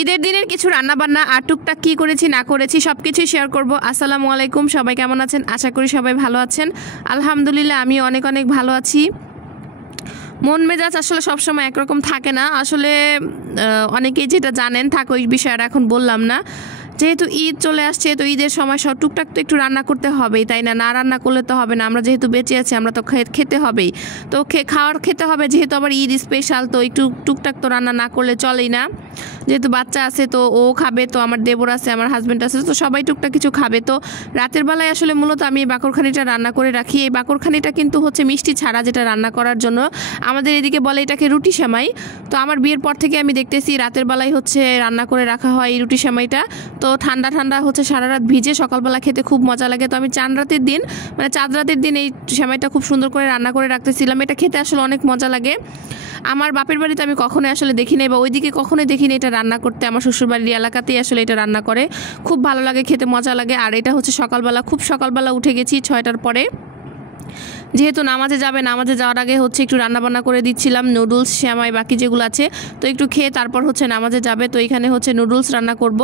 ঈদের দিনের কিছু রান্নাবান্না আর টুকটাক কী করেছি না করেছি সব কিছুই শেয়ার করব। আসসালামু আলাইকুম, সবাই কেমন আছেন? আশা করি সবাই ভালো আছেন। আলহামদুলিল্লাহ আমি অনেক অনেক ভালো আছি। মন মেজাজ আসলে সবসময় একরকম থাকে না, আসলে অনেকেই যেটা জানেন থাক, ওই বিষয়টা এখন বললাম না। যেহেতু ঈদ চলে আসছে, তো ঈদের সময় সব টুকটাক তো একটু রান্না করতে হবেই, তাই না? না রান্না করলে তো হবে না, আমরা যেহেতু বেঁচে আছি আমরা তো খেতে হবেই। তো খেতে হবে, যেহেতু আবার ঈদ স্পেশাল, তো একটু টুকটাক তো রান্না না করলে চলেই না। যেহেতু বাচ্চা আছে তো ও খাবে, তো আমার দেবর আছে, আমার হাজব্যান্ড আছে, তো সবাই টুকটাক কিছু খাবে। তো রাতের বেলায় আসলে মূলত আমি এই বাকরখানিটা রান্না করে রাখি। এই বাকরখানিটা কিন্তু হচ্ছে মিষ্টি ছাড়া, যেটা রান্না করার জন্য আমাদের এদিকে বলে এটাকে রুটি সেমাই। তো আমার বিয়ের পর থেকে আমি দেখতেছি রাতের বেলায় হচ্ছে রান্না করে রাখা হয় এই রুটি সেমাইটা। তো ঠান্ডা ঠান্ডা হচ্ছে সারা রাত ভিজে সকালবেলা খেতে খুব মজা লাগে। তো আমি চাঁদ রাতের দিন এই সেমাইটা খুব সুন্দর করে রান্না করে রাখতেছিলাম। এটা খেতে আসলে অনেক মজা লাগে। আমার বাপের বাড়িতে আমি কখনোই আসলে দেখি নাই, বা ওইদিকে কখনোই দেখিনি এটা রান্না করতে। আমার শ্বশুরবাড়ির এলাকাতেই আসলে এটা রান্না করে, খুব ভালো লাগে, খেতে মজা লাগে। আর এটা হচ্ছে খুব সকালবেলা উঠে গেছি 6টার পরে, যেহেতু নামাজে যাওয়ার আগে হচ্ছে একটু রান্নাবান্না করে দিচ্ছিলাম, নুডলস সেমাই বাকি যেগুলো আছে, তো একটু খেয়ে তারপর হচ্ছে নামাজে যাবে। তো এখানে হচ্ছে নুডলস রান্না করব।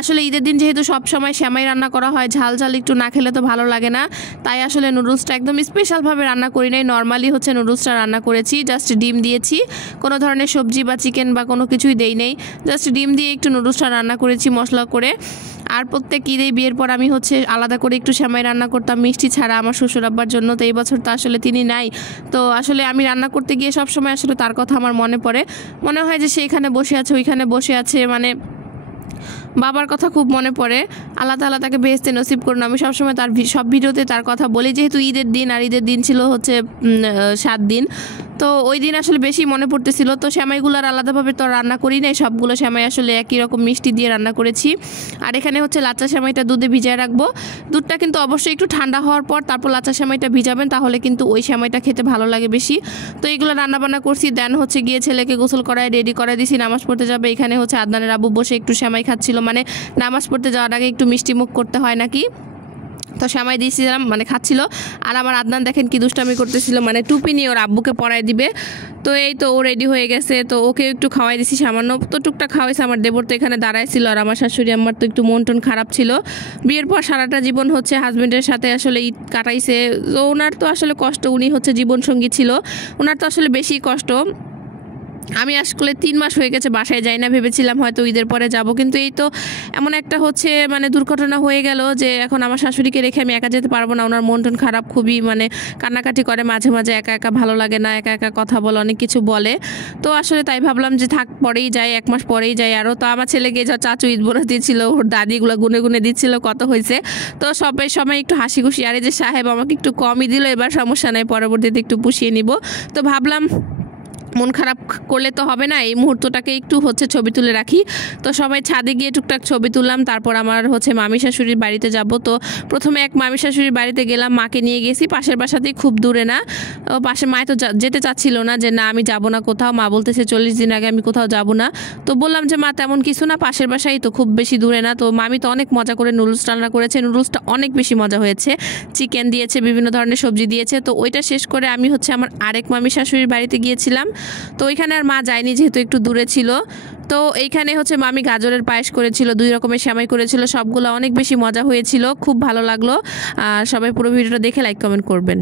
আসলে ঈদের দিন যেহেতু সব সময় সেমাই রান্না করা হয়, ঝাল ঝাল একটু না খেলে তো ভালো লাগে না, তাই আসলে নুডলসটা একদম স্পেশালভাবে রান্না করি নাই। নর্মালি হচ্ছে নুডলসটা রান্না করেছি, জাস্ট ডিম দিয়েছি, কোনো ধরনের সবজি বা চিকেন বা কোনো কিছুই দেই নেই, জাস্ট ডিম দিয়ে একটু নুডলসটা রান্না করেছি মশলা করে। আর প্রত্যেক ঈদে বিয়ের পর আমি হচ্ছে আলাদা করে একটু সেমাই রান্না করতাম মিষ্টি ছাড়া আমার শ্বশুর আব্বার জন্য। তো এই বছর তো আসলে তিনি নাই, তো আসলে আমি রান্না করতে গিয়ে সব সময় আসলে তার কথা আমার মনে পড়ে। মনে হয় যে সে এখানে বসে আছে, ওইখানে বসে আছে, মানে বাবার কথা খুব মনে পড়ে। আল্লাহ তাআলা তাকে বেহেশতে নসিব করুন। আমি সবসময় তার সব ভিডিওতে তার কথা বলি, যেহেতু ঈদের দিন, আর ঈদের দিন ছিল হচ্ছে 7 দিন, তো ওই দিন আসলে বেশি মনে পড়তেছিল। তো সেমাইগুলোর আলাদাভাবে তো রান্না করি নাই, সবগুলো সেমাই আসলে একই রকম মিষ্টি দিয়ে রান্না করেছি। আর এখানে হচ্ছে লাচ্চা সেমাইটা দুধে ভিজিয়ে রাখবো। দুধটা কিন্তু অবশ্যই একটু ঠান্ডা হওয়ার পর তারপর লাচ্চা সেমাইটা ভিজাবেন, তাহলে কিন্তু ওই সেমাইটা খেতে ভালো লাগে বেশি। তো এইগুলো রান্নাবান্না করছি, দেন হচ্ছে গিয়ে ছেলেকে গোসল করায় রেডি করে দিছি, নামাজ পড়তে যাবে। এখানে হচ্ছে আদনানের আব্বু বসে একটু সেমাই খাচ্ছিল, মানে নামাজ পড়তে যাওয়ার আগে একটু মিষ্টি মুখ করতে হয় নাকি, তো সেমাই দিয়েছিলাম, মানে খাচ্ছিল। আর আমার আদনান দেখেন কি দুষ্টামি করতেছিল, মানে টুপি নিয়ে ওর আব্বুকে পরায় দিবে। তো এই তো ও রেডি হয়ে গেছে, তো ওকে একটু খাওয়াই দিছি সামান্য, তো টুকটাক খাওয়াইছে। আমার দেবর তো এখানে দাঁড়াইছিল, আর আমার শাশুড়ি আমার তো একটু মন টন খারাপ ছিল। বিয়ের পর সারাটা জীবন হচ্ছে হাজব্যান্ডের সাথে আসলে ঈদ কাটাইছে, তো ওনার তো আসলে কষ্ট, উনি হচ্ছে জীবনসঙ্গী ছিল, ওনার তো আসলে বেশি কষ্ট। আমি আসলে 3 মাস হয়ে গেছে বাসায় যাই না, ভেবেছিলাম হয়তো ঈদের পরে যাব, কিন্তু এই তো এমন একটা হচ্ছে মানে দুর্ঘটনা হয়ে গেল যে এখন আমার শাশুড়িকে রেখে আমি একা যেতে পারবো না। ওনার মন টন খারাপ খুবই, মানে কান্নাকাটি করে মাঝে মাঝে, একা একা ভালো লাগে না, একা একা কথা বলে, অনেক কিছু বলে। তো আসলে তাই ভাবলাম যে থাক, পরেই যাই, 1 মাস পরেই যাই আরও। তো আমার ছেলে গিয়ে চাচু ঈদ বোনাস দিচ্ছিল, ওর দাদিগুলো গুনে গুনে দিচ্ছিল কত হয়েছে। তো সময় একটু হাসি খুশি, আর এই যে সাহেব আমাকে একটু কমই দিল, এবার সমস্যা নেই, পরবর্তীতে একটু পুষিয়ে নিব। তো ভাবলাম মন খারাপ করলে তো হবে না, এই মুহূর্তটাকে একটু হচ্ছে ছবি তুলে রাখি। তো সবাই ছাদে গিয়ে টুকটাক ছবি তুললাম, তারপর আমার হচ্ছে মামি শাশুড়ির বাড়িতে যাব। তো প্রথমে এক মামি শাশুড়ির বাড়িতে গেলাম, মাকে নিয়ে গেছি, পাশের বাসাতেই, খুব দূরে না। পাশে মায় তো যেতে চাচ্ছিল না, যে না আমি যাব না কোথাও, মা বলতেছে 40 দিন আগে আমি কোথাও যাব না। তো বললাম যে মা তেমন কিছু না, পাশের বাসাই তো, খুব বেশি দূরে না। তো মামি তো অনেক মজা করে নুডলস রান্না করেছে, নুডলসটা অনেক বেশি মজা হয়েছে, চিকেন দিয়েছে, বিভিন্ন ধরনের সবজি দিয়েছে। তো ওইটা শেষ করে আমি হচ্ছে আমার আরেক মামি শাশুড়ির বাড়িতে গিয়েছিলাম। তো ওইখানে আর মা যায়নি, যেহেতু একটু দূরে ছিল। তো এইখানে হচ্ছে মামি গাজরের পায়েস করেছিল, 2 রকমের সেমাই করেছিল, সবগুলো অনেক বেশি মজা হয়েছিল, খুব ভালো লাগলো। আর সবাই পুরো ভিডিওটা দেখে লাইক কমেন্ট করবেন।